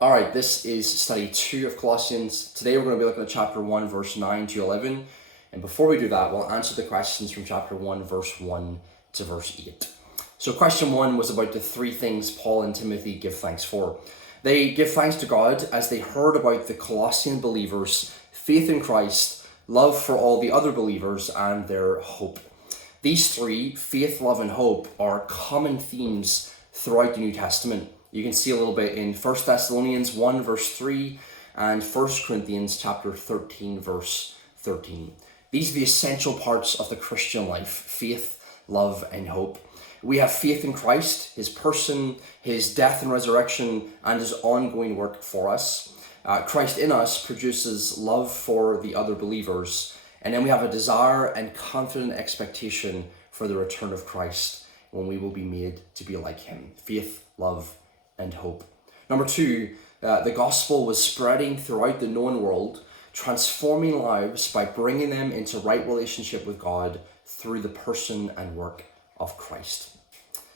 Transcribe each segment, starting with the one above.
All right, this is study 2 of Colossians. Today we're going to be looking at chapter 1, verse 9 to 11. And before we do that, we'll answer the questions from chapter 1, verse 1 to verse 8. So question 1 was about the three things Paul and Timothy give thanks for. They give thanks to God as they heard about the Colossian believers' faith in Christ, love for all the other believers, and their hope. These three, faith, love, and hope, are common themes throughout the New Testament. You can see a little bit in 1 Thessalonians 1 verse 3 and 1 Corinthians chapter 13 verse 13. These are the essential parts of the Christian life: faith, love, and hope. We have faith in Christ, his person, his death and resurrection, and his ongoing work for us. Christ in us produces love for the other believers. And then we have a desire and confident expectation for the return of Christ when we will be made to be like him. Faith, love, and hope. Number 2, the gospel was spreading throughout the known world, transforming lives by bringing them into right relationship with God through the person and work of Christ.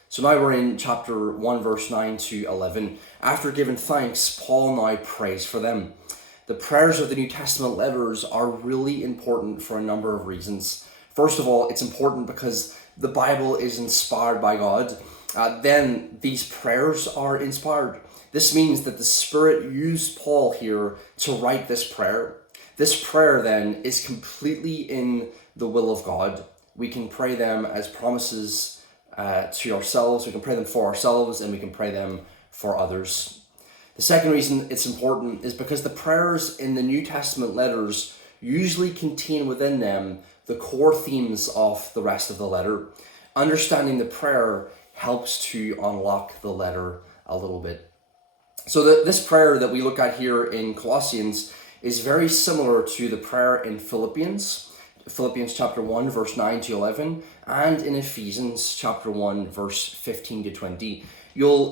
So now we're in chapter 1, verse 9 to 11. After giving thanks, Paul now prays for them. The prayers of the New Testament letters are really important for a number of reasons. First of all, it's important because the Bible is inspired by God. Then these prayers are inspired. This means that the Spirit used Paul here to write this prayer. This prayer then is completely in the will of God. We can pray them as promises to ourselves. We can pray them for ourselves, and we can pray them for others. The second reason it's important is because the prayers in the New Testament letters usually contain within them the core themes of the rest of the letter. Understanding the prayer helps to unlock the letter a little bit. So this prayer that we look at here in Colossians is very similar to the prayer in Philippians chapter 1, verse 9 to 11, and in Ephesians chapter 1, verse 15 to 20.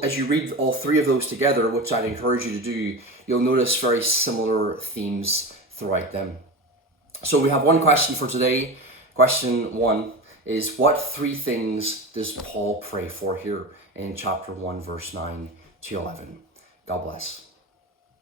As you read all three of those together, which I'd encourage you to do, you'll notice very similar themes throughout them. So we have one question for today. Question 1 is, what three things does Paul pray for here in chapter 1, verse 9 to 11? God bless.